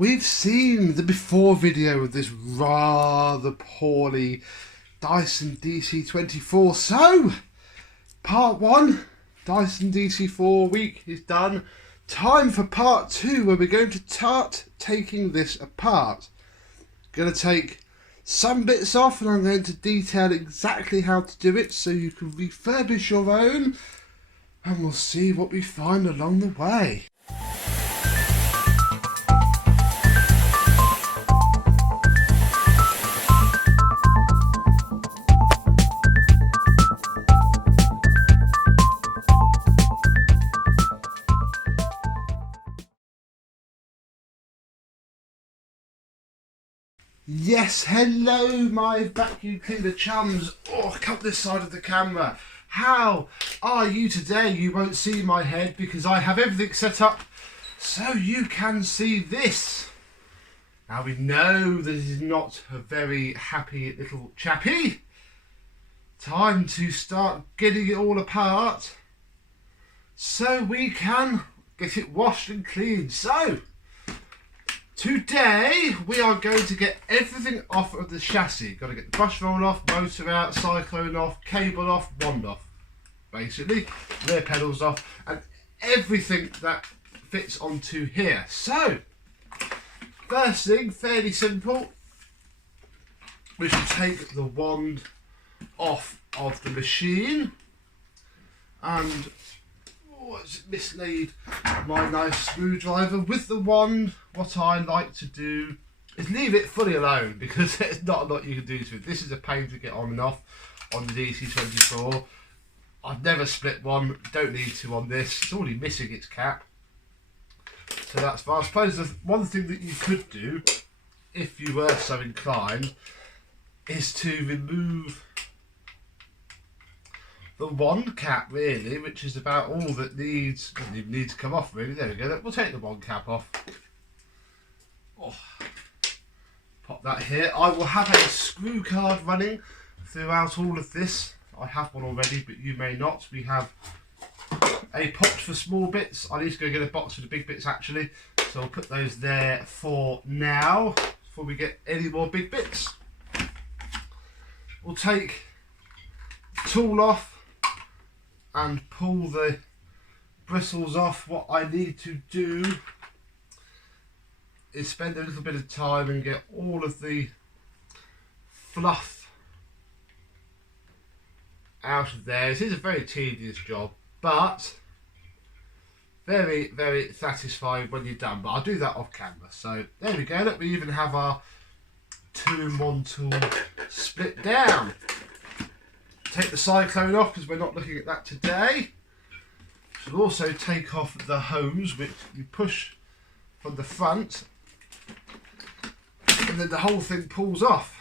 We've seen the before video of this rather poorly Dyson DC24. So, part 1, Dyson DC4 week is done. Time for part 2, where we're going to start taking this apart. Going to take some bits off, and I'm going to detail exactly how to do it so you can refurbish your own, and we'll see what we find along the way. Yes, hello my vacuum cleaner chums. Oh, come this side of the camera. How are you today? You won't see my head because I have everything set up so you can see this. Now we know this is not a very happy little chappy. Time to start getting it all apart so we can get it washed and cleaned. So, today we are going to get everything off of the chassis. Got to get the brush roll off, motor out, cyclone off, cable off, wand off. Basically, rear pedals off, and everything that fits onto here. So, first thing, fairly simple. We should take the wand off of the machine, and it's mislaid my nice screwdriver with the wand. What I like to do is leave it fully alone because there's not a lot you can do to it. This is a pain to get on and off on the DC24. I've never split one, don't need to on this. It's already missing its cap, so that's fine. I suppose the one thing that you could do, if you were so inclined, is to remove the wand cap, really, which is about all that doesn't even need to come off, really. There we go. We'll take the wand cap off. Oh, pop that here. I will have a screw card running throughout all of this. I have one already, but you may not. We have a pot for small bits. I need to go get a box for the big bits, actually. So I'll put those there for now, before we get any more big bits. We'll take the tool off and pull the bristles off. What I need to do is spend a little bit of time and get all of the fluff out of there. This is a very tedious job, but very, very satisfying when you're done. But I'll do that off camera. So there we go. Look, we even have our 2-in-1 tool split down. Take the cyclone off because we're not looking at that today. Should also take off the hose, which you push from the front, and then the whole thing pulls off.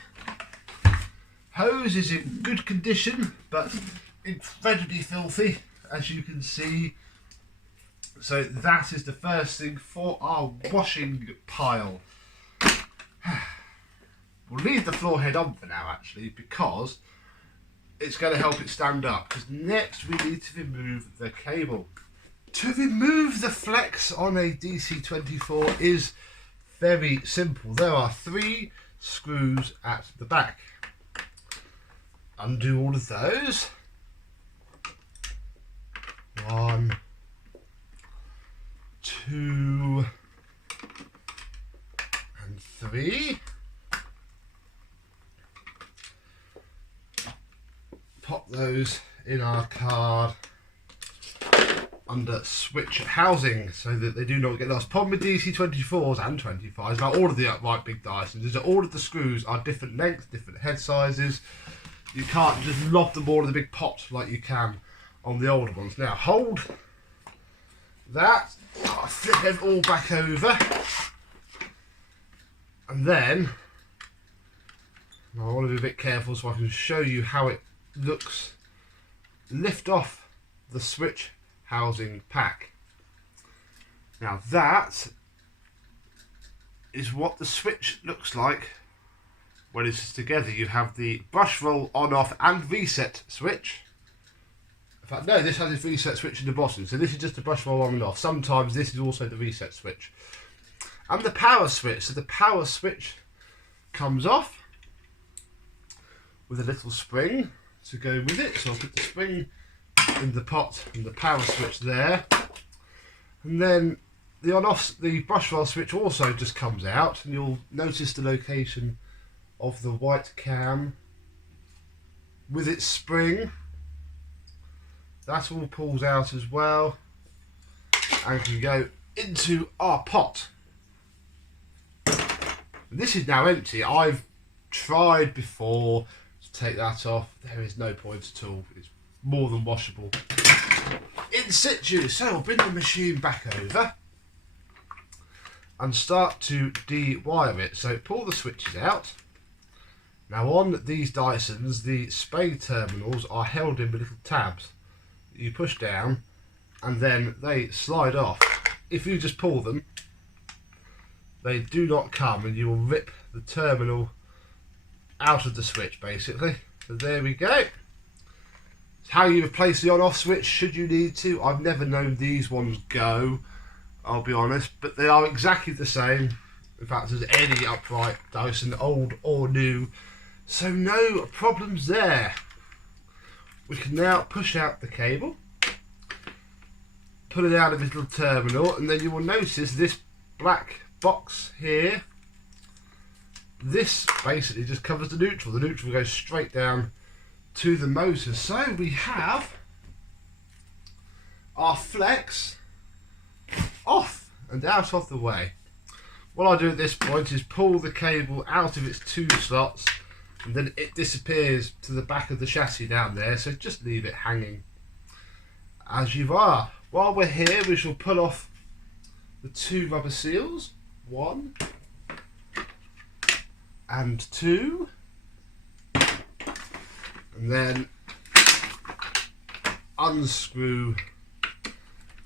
Hose is in good condition, but incredibly filthy, as you can see. So that is the first thing for our washing pile. We'll leave the floor head on for now, actually, because it's going to help it stand up. Because next we need to remove the cable. To remove the flex on a DC24 is very simple. There are 3 screws at the back. Undo all of those. 1, 2, and 3. Pop those in our card under switch housing so that they do not get lost. Problem with DC24s and 25s, about all of the upright big Dysons, is that all of the screws are different lengths, different head sizes. You can't just lob them all in the big pot like you can on the older ones. Now hold that, I'll flip them all back over, and then I want to be a bit careful so I can show you how it looks. Lift off the switch housing pack. Now that is what the switch looks like when it's together. You have the brush roll on, off and reset switch. In fact, no, this has its reset switch in the bottom, so this is just the brush roll on and off. Sometimes this is also the reset switch. and the power switch. So the power switch comes off with a little spring to go with it. So I'll put the spring in the pot and the power switch there, and then the on-off, the brush roll switch also just comes out, and you'll notice the location of the white cam with its spring. That all pulls out as well and can go into our pot. And this is now empty. I've tried before to take that off. There is no point at all. It's more than washable in situ. So I'll bring the machine back over and start to de-wire it. So pull the switches out. Now on these Dysons, the spray terminals are held in with little tabs that you push down and then they slide off. If you just pull them, they do not come, and you will rip the terminal out of the switch basically. So there we go. It's how you replace the on-off switch should you need to. I've never known these ones go, I'll be honest, but they are exactly the same, in fact, as any upright Dyson, old or new, so no problems there. We can now push out the cable, pull it out of its little terminal, and then you will notice this black box here. This basically just covers the neutral. The neutral goes straight down to the motor. So we have our flex off and out of the way. What I do at this point is pull the cable out of its two slots, and then it disappears to the back of the chassis down there, so just leave it hanging as you are. While we're here, we shall pull off the two rubber seals, 1 and 2, and then unscrew.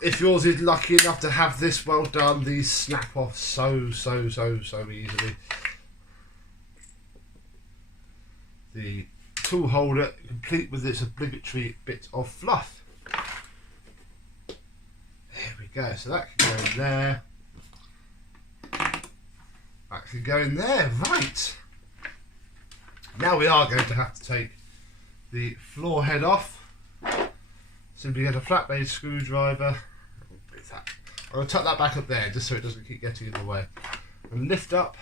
If yours is lucky enough to have this well done, these snap off so easily. The tool holder, complete with its obligatory bit of fluff. There we go, so that can go in there. That can go in there, right. Now we are going to have to take the floor head off. Simply get a flat blade screwdriver. I'm going to tuck that back up there just so it doesn't keep getting in the way. And lift up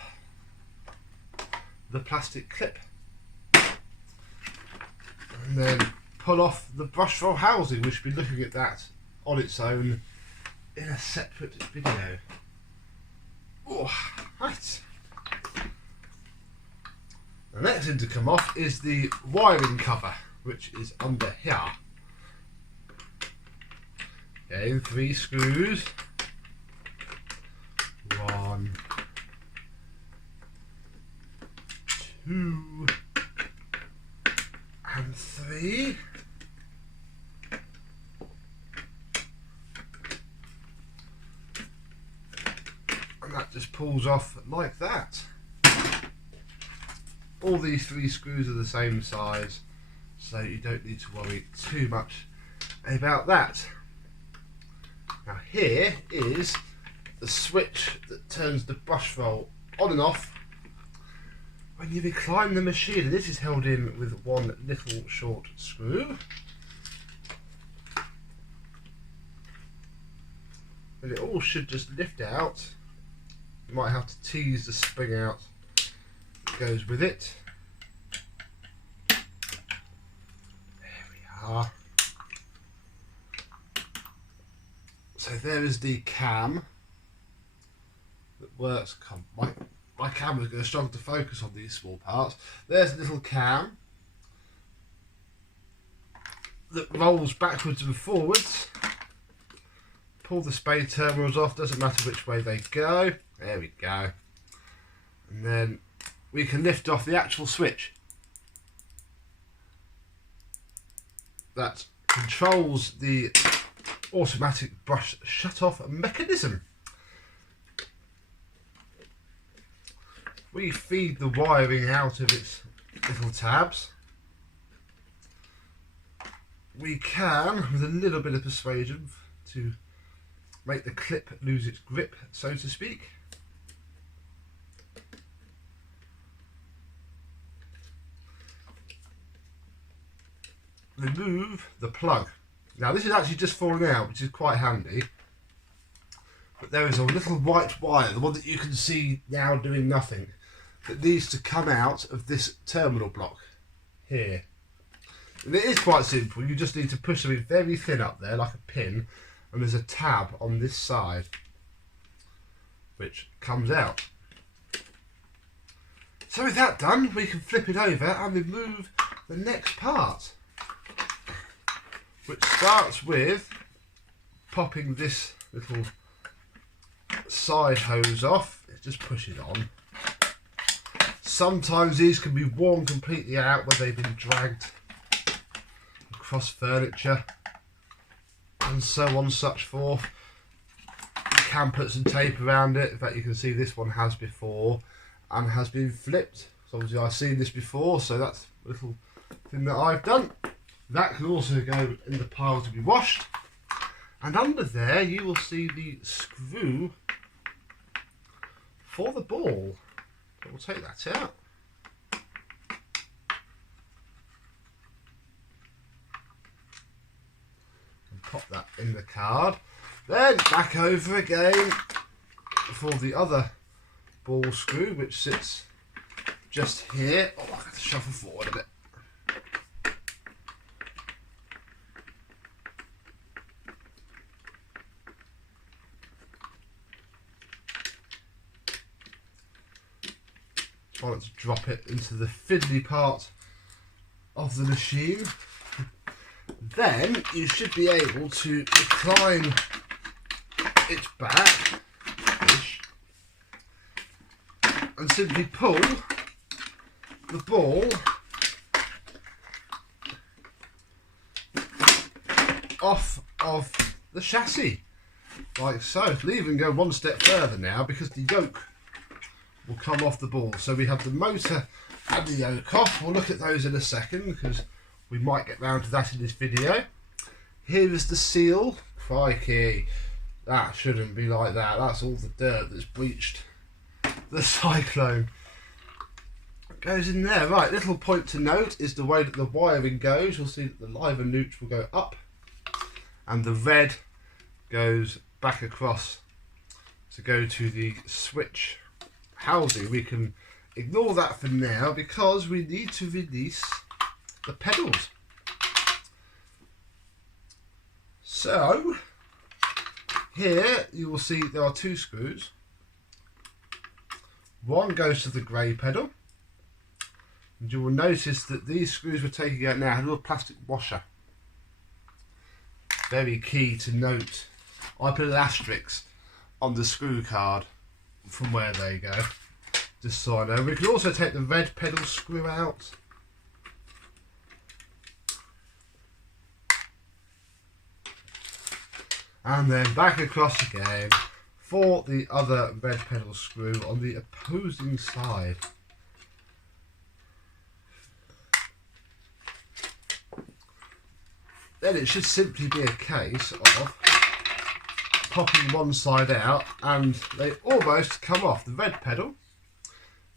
the plastic clip. And then pull off the brush roll housing. We should be looking at that on its own in a separate video. Oh, right. The next thing to come off is the wiring cover, which is under here. Okay, 3 screws. 1, 2, and 3. And that just pulls off like that. All these 3 screws are the same size, so you don't need to worry too much about that. Now here is the switch that turns the brush roll on and off when you recline the machine. And this is held in with 1 little short screw. And it all should just lift out. You might have to tease the spring out that goes with it. There we are. So there is the cam that works. My camera's going to struggle to focus on these small parts. There's a little cam that rolls backwards and forwards. Pull the spade terminals off, doesn't matter which way they go. There we go. And then we can lift off the actual switch that controls the automatic brush shut-off mechanism. We feed the wiring out of its little tabs. We can, with a little bit of persuasion, to make the clip lose its grip, so to speak. remove the plug. Now this is actually just falling out, which is quite handy. But there is a little white wire, the one that you can see now doing nothing, that needs to come out of this terminal block here. And it is quite simple. You just need to push something very thin up there, like a pin, and there's a tab on this side which comes out. So with that done, we can flip it over and remove the next part, which starts with popping this little side hose off. Just push it on. Sometimes these can be worn completely out where they've been dragged across furniture and so on and such forth. You can put some tape around it. In fact, you can see this one has before and has been flipped. So obviously I've seen this before, so that's a little thing that I've done. That can also go in the pile to be washed. And under there you will see the screw for the ball. So we'll take that out. And pop that in the card. Then back over again for the other ball screw, which sits just here. Oh, I have to shuffle forward a bit. Try not to drop it into the fiddly part of the machine. Then you should be able to recline its back and simply pull the ball off of the chassis, like so. It'll even go one step further now because the yoke will come off the ball. So we have the motor and the yoke off. We'll look at those in a second because we might get round to that in this video. Here is the seal. Crikey, that shouldn't be like that. That's all the dirt that's breached the cyclone. It goes in there. Right, little point to note is the way that the wiring goes. You'll see that the live and neutral will go up and the red goes back across to go to the switch housing. We can ignore that for now because we need to release the pedals. So here you will see there are two screws. One goes to the grey pedal, and you will notice that these screws we're taking out now have a little plastic washer. Very key to note. I put an asterisk on the screw card from where they go, just so I know. We can also take the red pedal screw out. And then back across again for the other red pedal screw on the opposing side. Then it should simply be a case of popping one side out and they almost come off. The red pedal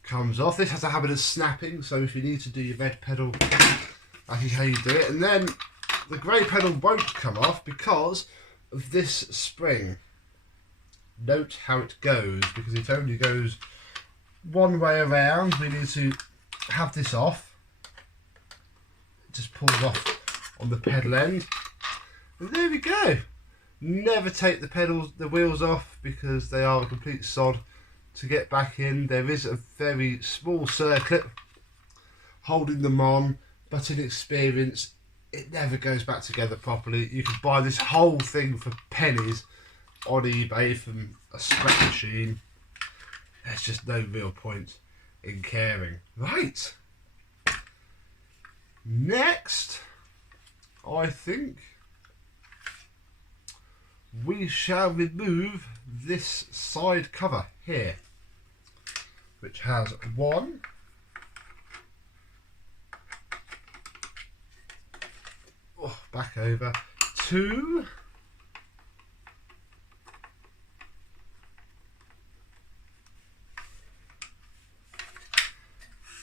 comes off. This has a habit of snapping, so if you need to do your red pedal, that is how you do it. And then the grey pedal won't come off because of this spring. Note how it goes, because it only goes one way around. We need to have this off. It just pulls off on the pedal end. And there we go. Never take the wheels off because they are a complete sod to get back in. There is a very small circuit holding them on, but in experience it never goes back together properly. You can buy this whole thing for pennies on eBay from a scrap machine. There's just no real point in caring. Right, next I think we shall remove this side cover here, which has one, back over, two,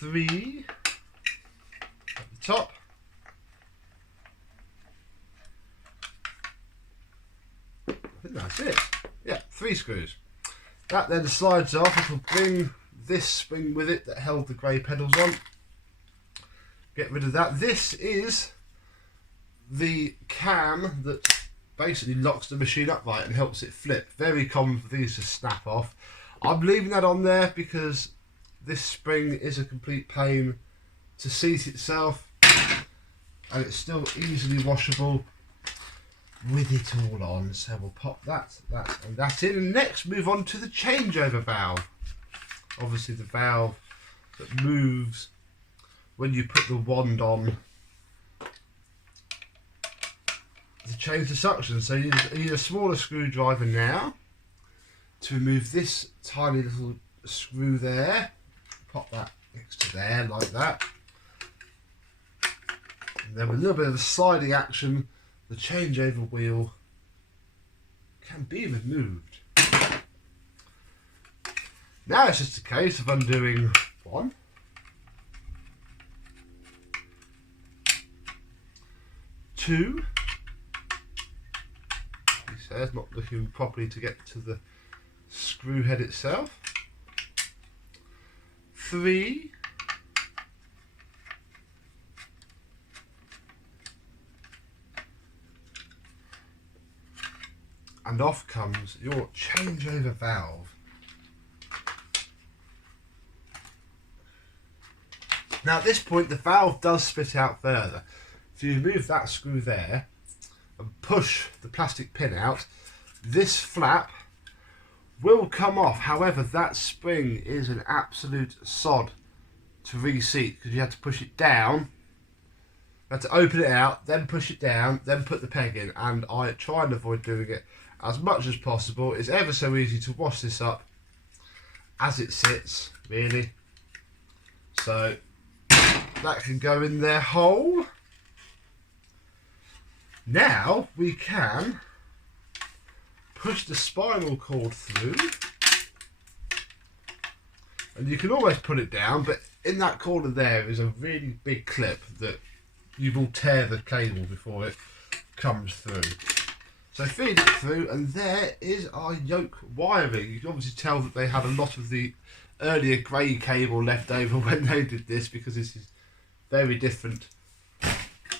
three at the top, 3 screws. That then slides off. It will bring this spring with it that held the grey pedals on. Get rid of that. This is the cam that basically locks the machine upright and helps it flip. Very common for these to snap off. I'm leaving that on there because this spring is a complete pain to seat itself, and it's still easily washable with it all on. So we'll pop that and that in, and next move on to the changeover valve. Obviously the valve that moves when you put the wand on to change the suction. So you need a smaller screwdriver now to remove this tiny little screw there. Pop that next to there like that. And then with a little bit of a sliding action, the changeover wheel can be removed. Now it's just a case of undoing 1, 2. He says, not looking properly to get to the screw head itself. 3. And off comes your changeover valve. Now at this point the valve does spit out further. So you remove that screw there and push the plastic pin out. This flap will come off. However, that spring is an absolute sod to reseat because you have to push it down. You have to open it out, then push it down, then put the peg in, and I try and avoid doing it as much as possible. It's ever so easy to wash this up as it sits, really. So that can go in there whole. Now we can push the spinal cord through, and you can always put it down, but in that corner there is a really big clip that you will tear the cable before it comes through. So feed it through, and there is our yoke wiring. You can obviously tell that they had a lot of the earlier grey cable left over when they did this, because this is very different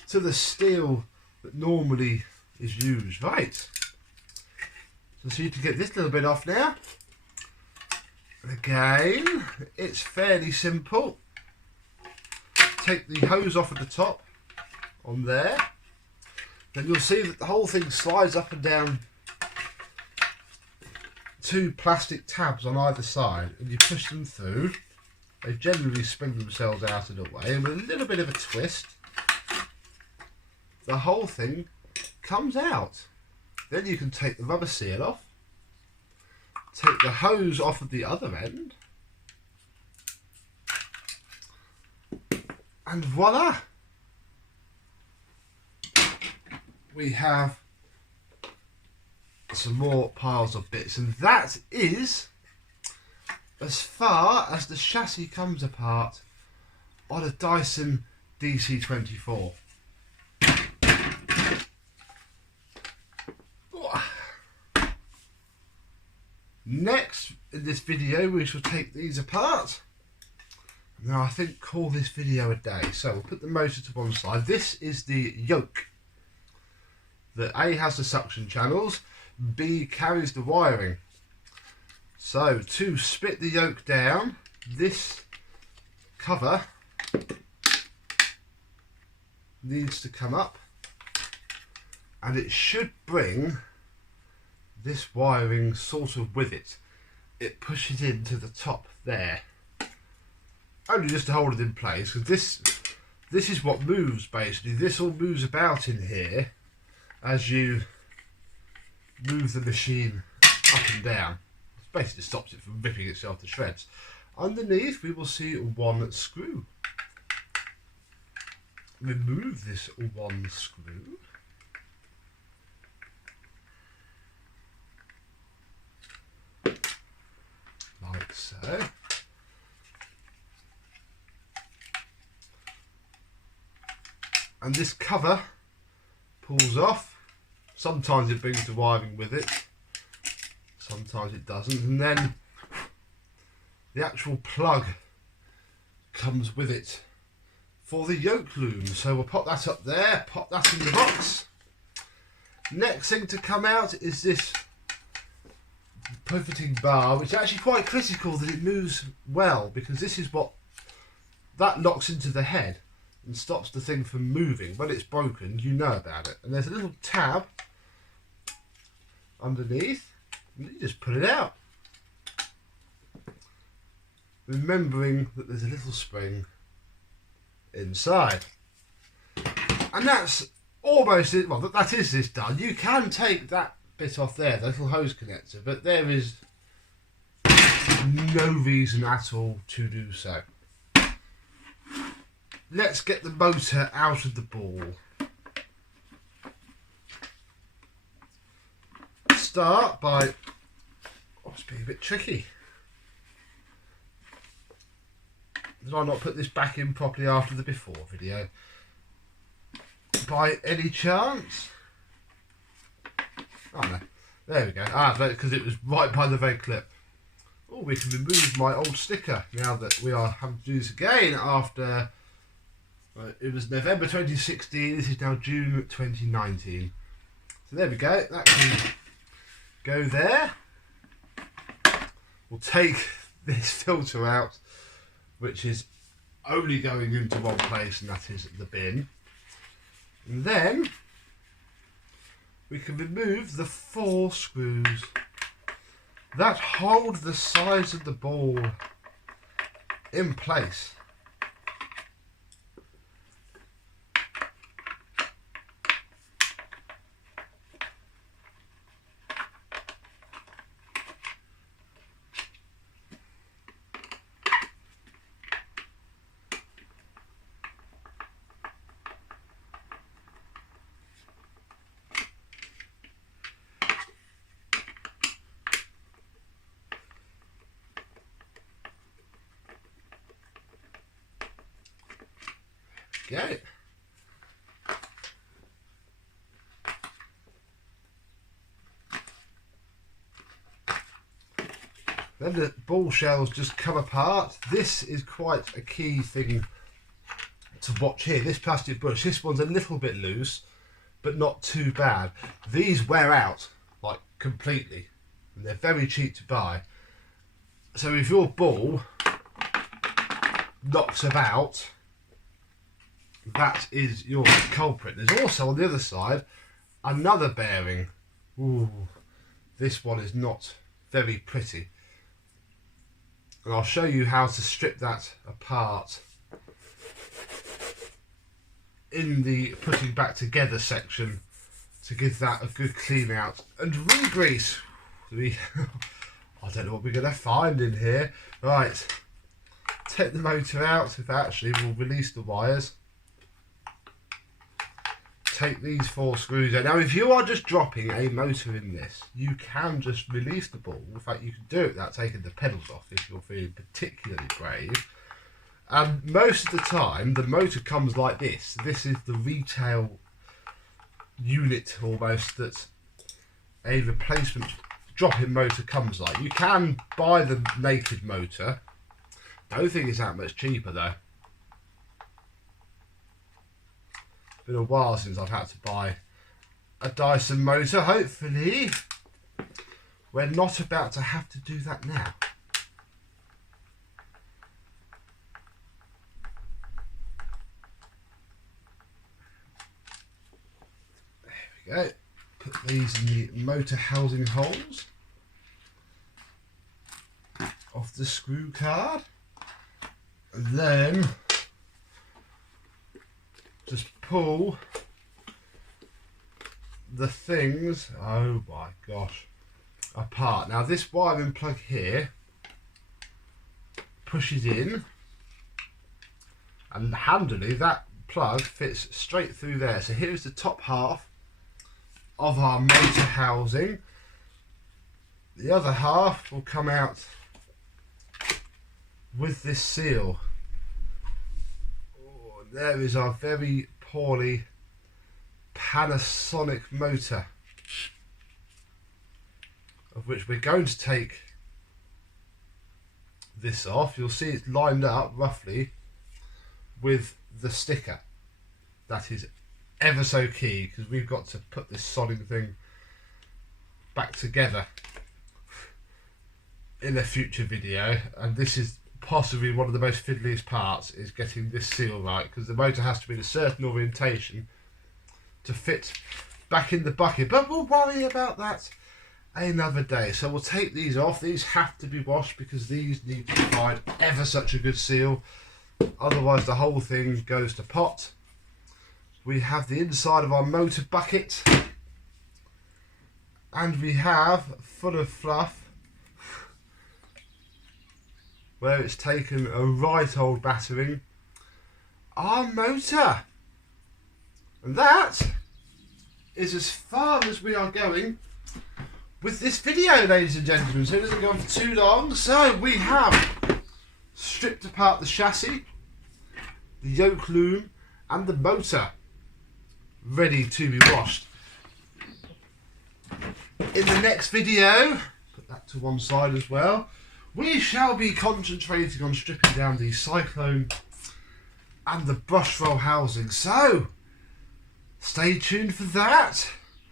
to the steel that normally is used. Right, so you can get this little bit off now. And again, it's fairly simple. Take the hose off at the top on there, then you'll see that the whole thing slides up and down 2 plastic tabs on either side, and you push them through. They generally spring themselves out of the way, and with a little bit of a twist, the whole thing comes out. Then you can take the rubber seal off, take the hose off at the other end, and voila! We have some more piles of bits, and that is as far as the chassis comes apart on a Dyson DC24. Next in this video we shall take these apart. Now I think call this video a day. So we'll put the motor to one side. This is the yoke that A has the suction channels, B carries the wiring. So to split the yoke down, this cover needs to come up, and it should bring this wiring sort of with it. It pushes into the top there, only just to hold it in place, because this is what moves basically. This all moves about in here as you move the machine up and down. It basically stops it from ripping itself to shreds. Underneath we will see one screw. Remove this one screw. Like so. And this cover pulls off. Sometimes it brings the wiring with it. So sometimes it doesn't, and then the actual plug comes with it for the yoke loom. So we'll pop that up there, pop that in the box. Next thing to come out is this pivoting bar, which is actually quite critical that it moves well, because this is what that locks into the head and stops the thing from moving. When it's broken, you know about it. And there's a little tab underneath, and you just pull it out, remembering that there's a little spring inside. And that's almost it. Well, that is this done. You can take that bit off there, the little hose connector, but there is no reason at all to do so. Let's get the motor out of the ball. Start by, it's being a bit tricky. Did I not put this back in properly after the before video? By any chance? Oh no, there we go. Because it was right by the red clip. Oh, we can remove my old sticker now that we are having to do this again after, it was November 2016, this is now June 2019. So there we go, that can go there. We'll take this filter out, which is only going into one place, and that is the bin. And then we can remove the 4 screws that hold the sides of the ball in place. Go. Then the ball shells just come apart. This is quite a key thing to watch here. This plastic brush, this one's a little bit loose, but not too bad. These wear out like completely, and they're very cheap to buy. So if your ball knocks about, that is your culprit. There's also on the other side another bearing. Ooh, this one is not very pretty. And I'll show you how to strip that apart in the putting back together section to give that a good clean out and re-grease. I don't know what we're going to find in here. Right, take the motor out. If actually we'll release the wires. Take these 4 screws out. Now if you are just dropping a motor in this, you can just release the ball. In fact, you can do it without taking the pedals off if you're feeling particularly brave. And most of the time the motor comes like this. This is the retail unit almost that a replacement drop-in motor comes like. You can buy the naked motor. Don't think it's that much cheaper though. Been a while since I've had to buy a Dyson motor. Hopefully we're not about to have to do that now. There we go. Put these in the motor housing holes of the screw card, and then just pull the things, oh my gosh, apart. Now this wiring plug here pushes in, and handily that plug fits straight through there. So here's the top half of our motor housing. The other half will come out with this seal. There is our very poorly Panasonic motor. of which we're going to take this off. You'll see it's lined up roughly with the sticker. That is ever so key, because we've got to put this sodding thing back together in a future video, and this is possibly one of the most fiddliest parts, is getting this seal right, because the motor has to be in a certain orientation to fit back in the bucket, but we'll worry about that another day. So we'll take these off. These have to be washed because these need to provide ever such a good seal, otherwise the whole thing goes to pot. We have the inside of our motor bucket, and we have, full of fluff, where it's taken a right old battering, our motor. And that is as far as we are going with this video, ladies and gentlemen, so it doesn't go on for too long. So we have stripped apart the chassis, the yoke loom and the motor, ready to be washed. In the next video, put that to one side as well, we shall be concentrating on stripping down the cyclone and the brush roll housing. So stay tuned for that.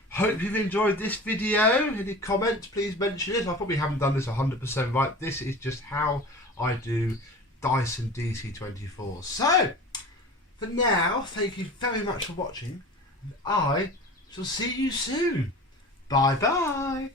Hope you've enjoyed this video. Any comments, please mention it. I probably haven't done this 100% right. This is just how I do Dyson DC24. So for now, thank you very much for watching, and I shall see you soon. Bye bye.